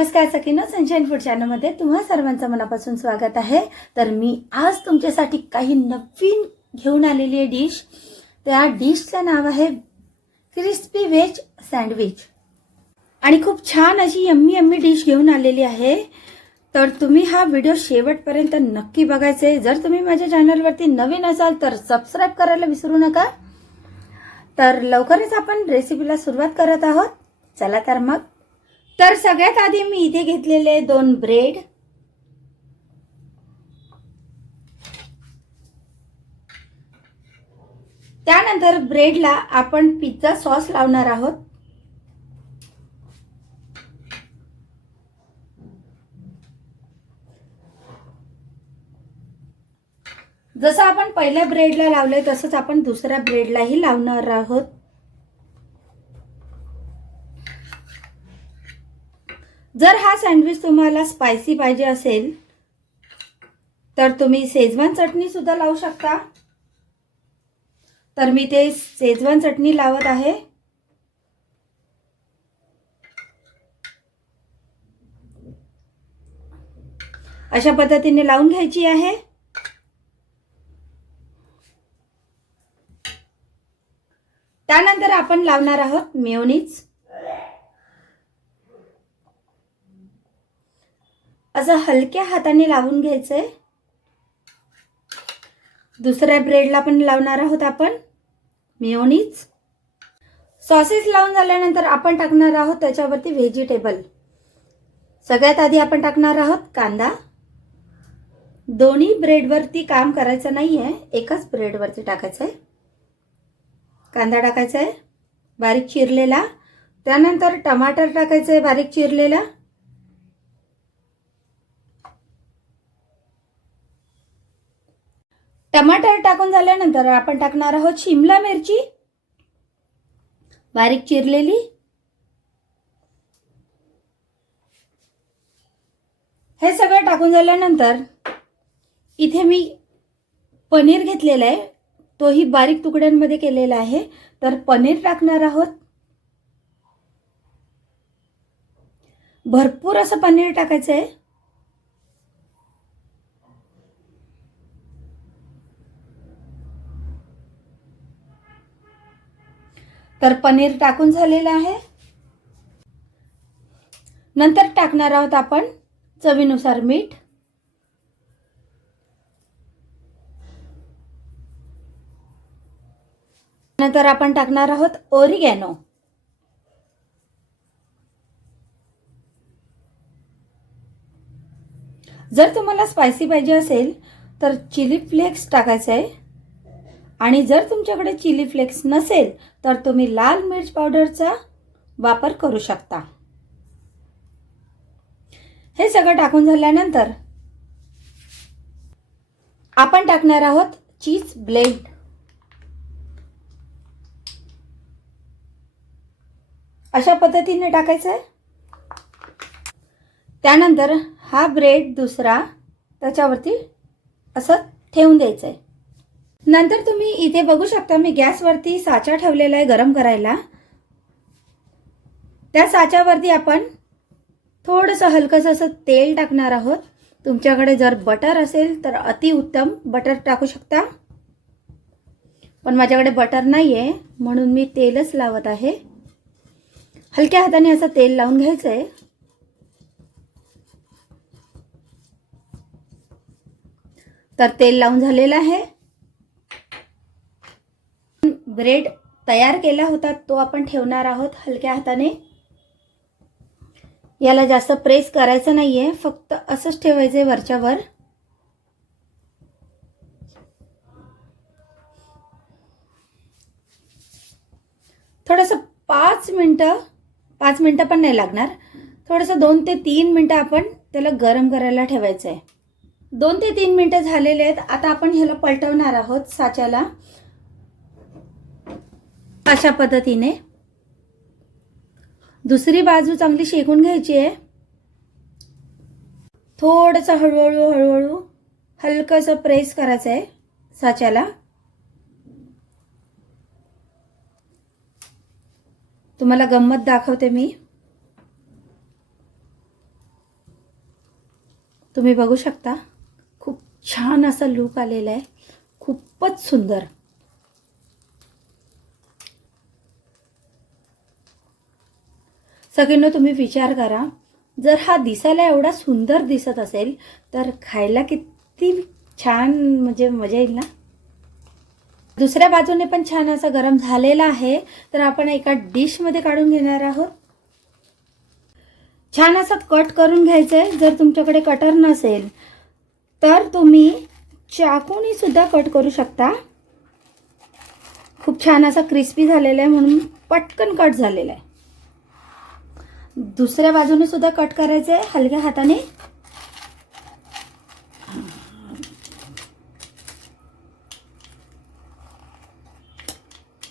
नमस्कार सखीनो, sunshine food चॅनलमध्ये तुम्हा सर्वांचं मनापासून स्वागत आहे। तर मी आज तुमच्यासाठी काही नवीन घेऊन आलेली आहे डिश। त्या डिशचं नाव आहे क्रिस्पी व्हेज सँडविच आणि खूप छान अशी यम्मी यम्मी डिश घेऊन आलेली आहे। तर तुम्ही हा व्हिडिओ शेवटपर्यंत नक्की बघायचा आहे। जर तुम्ही माझ्या चॅनलवरती नवीन असाल तर सबस्क्राइब करायला विसरू नका। तर लवकरच आपण रेसिपीला सुरुवात करत आहोत। चला तर मग। तर सगळ्यात आधी मी इथे घेतलेले 2 ब्रेड, त्यानंतर ब्रेडला आपण पिझ्झा सॉस लावणार आहोत। जसं आपण पहिल्या ब्रेडला लावले तसंच आपण दुसऱ्या ब्रेडलाही लावणार आहोत। जर हा सँडविच तुम्हाला स्पायसी पाहिजे असेल तर तुम्ही शेजवान चटणी सुद्धा लावू शकता। तर मी ते शेजवान चटणी लावत आहे। अशा पद्धतीने लावून घ्यायची आहे। त्यानंतर आपण लावणार आहोत मेयोनीज। असं हलक्या हाताने लावून घ्यायचंय। दुसऱ्या ब्रेडला पण लावणार आहोत आपण मेयोनीज। सॉसेस लावून झाल्यानंतर आपण टाकणार आहोत त्याच्यावरती व्हेजिटेबल। सगळ्यात आधी आपण टाकणार आहोत कांदा। दोन्ही ब्रेडवरती काम करायचं नाहीये, एकाच ब्रेडवरती टाकायचं आहे। कांदा टाकायचा आहे बारीक चिरलेला। त्यानंतर टमाटर टाकायचं आहे बारीक चिरलेला। टमाटर टाकून झाल्यानंतर आपण टाकणार आहोत शिमला मिरची बारीक चिरलेली। हे सगळं टाकून झाल्यानंतर इथे मी पनीर घेतलेला आहे, तोही बारीक तुकड्यांमध्ये केलेला आहे। तर पनीर टाकणार आहोत। भरपूर असं पनीर टाकायचं आहे। तर पनीर टाकून झालेलं आहे। नंतर टाकणार आहोत आपण चवीनुसार मीठ। नंतर आपण टाकणार आहोत ओरिगॅनो। जर तुम्हाला स्पायसी पाहिजे असेल तर चिली फ्लेक्स टाकायचं आहे आणि जर तुमच्याकडे चिली फ्लेक्स नसेल तर तुम्ही लाल मिर्च पावडरचा वापर करू शकता। हे सगळं टाकून झाल्यानंतर आपण टाकणार आहोत चीज ब्लेंड। अशा पद्धतीने टाकायचं आहे। त्यानंतर हा ब्रेड दुसरा त्याच्यावरती असं ठेवून द्यायचं आहे। नंतर तुम्ही इथे बघू शकता मी गॅसवरती साचा ठेवलेला आहे गरम करायला। त्या साच्यावरती आपण थोडंसं हलकंसं असं तेल टाकणार आहोत। तुमच्याकडे जर बटर असेल तर अतिउत्तम, बटर टाकू शकता। पण माझ्याकडे बटर नाहीये म्हणून मी तेलच लावत आहे। हलक्या हाताने असं तेल लावून घ्यायचंय। तर तेल लावून झालेलं आहे। ब्रेड तयार केला होता तो आपण ठेवणार आहोत हलक्या हाताने। याला जास्त प्रेस करायचं नाहीये, फक्त असंच ठेवायचंय वरच्यावर। थोडंसं 5 मिनिटं पण नाही लागणार, थोडंसं 2 ते 3 मिनिटं आपण त्याला गरम करायला ठेवायचं आहे। 2 ते 3 मिनिटं झालेले आहेत। आता आपण ह्याला पलटवणार आहोत साच्याला अशा पद्धतीने। दुसरी बाजू चांगली शेकून घ्यायची आहे। थोडंसं हळूहळू हलकंसं प्रेस करायचं आहे साच्याला। तुम्हाला गंमत दाखवते मी। तुम्ही बघू शकता, खूप छान असा लुक आलेला आहे, खूपच सुंदर. सगळ्यांना तुम्ही विचार करा, जर हा दिसायला एवढा सुंदर दिसत असेल तर खायला किती छान, म्हणजे मजा येईल ना. दुसऱ्या बाजूने पण छान असा गरम झालेला आहे, तर आपण एका डिशमध्ये काढून घेणार आहोत. छान असं कट करून घ्यायचंय. जर तुमच्याकडे कटर नसेल तर तुम्ही चाकूने सुद्धा कट करू शकता. खूप छान असा क्रिस्पी झालेला आहे म्हणून पटकन कट झालेला आहे. दुसऱ्या बाजूने सुद्धा कट करायचं आहे हलक्या हाताने.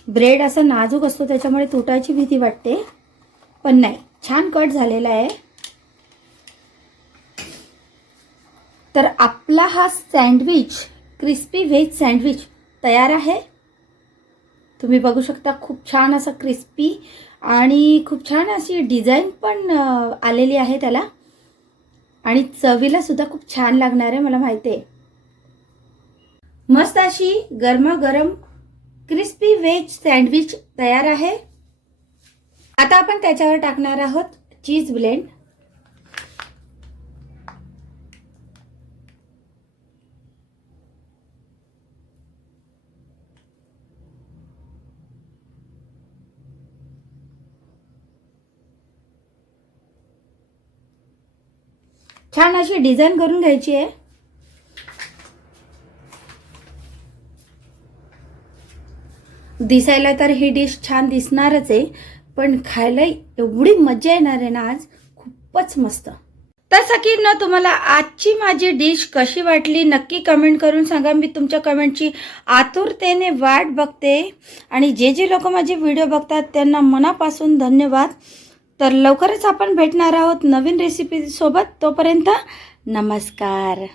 ब्रेड असं नाजूक असतो त्याच्यामुळे तुटायची भीती वाटते, पण नाही, छान कट झालेला आहे. तर आपला हा सँडविच, क्रिस्पी व्हेज सँडविच तयार आहे. तुम्ही बघू शकता, खूप छान असा क्रिस्पी आणि खूप छान अशी डिझाईन पण आलेली आहे त्याला, आणि चवीला सुद्धा खूप छान लागणार आहे, मला माहिती आहे. मस्त अशी गरमागरम क्रिस्पी व्हेज सँडविच तयार आहे. आता आपण त्याच्यावर टाकणार आहोत चीज ब्लेंड. छान अशी डिझाईन करून घ्यायची आहे. दिसायला तर ही डिश छान दिसणारच आहे, पण खायला एवढी मजा येणार आहे ना आज, खूपच मस्त. तर सगळ्यांना तुम्हाला आजची माझी डिश कशी वाटली नक्की कमेंट करून सांगा. मी तुमच्या कमेंटची आतुरतेने वाट बघते, आणि जे जे लोक माझे व्हिडिओ बघतात त्यांना मनापासून धन्यवाद. तर लवकरच आपण भेटणार आहोत नवीन रेसिपी सोबत. तोपर्यंत नमस्कार.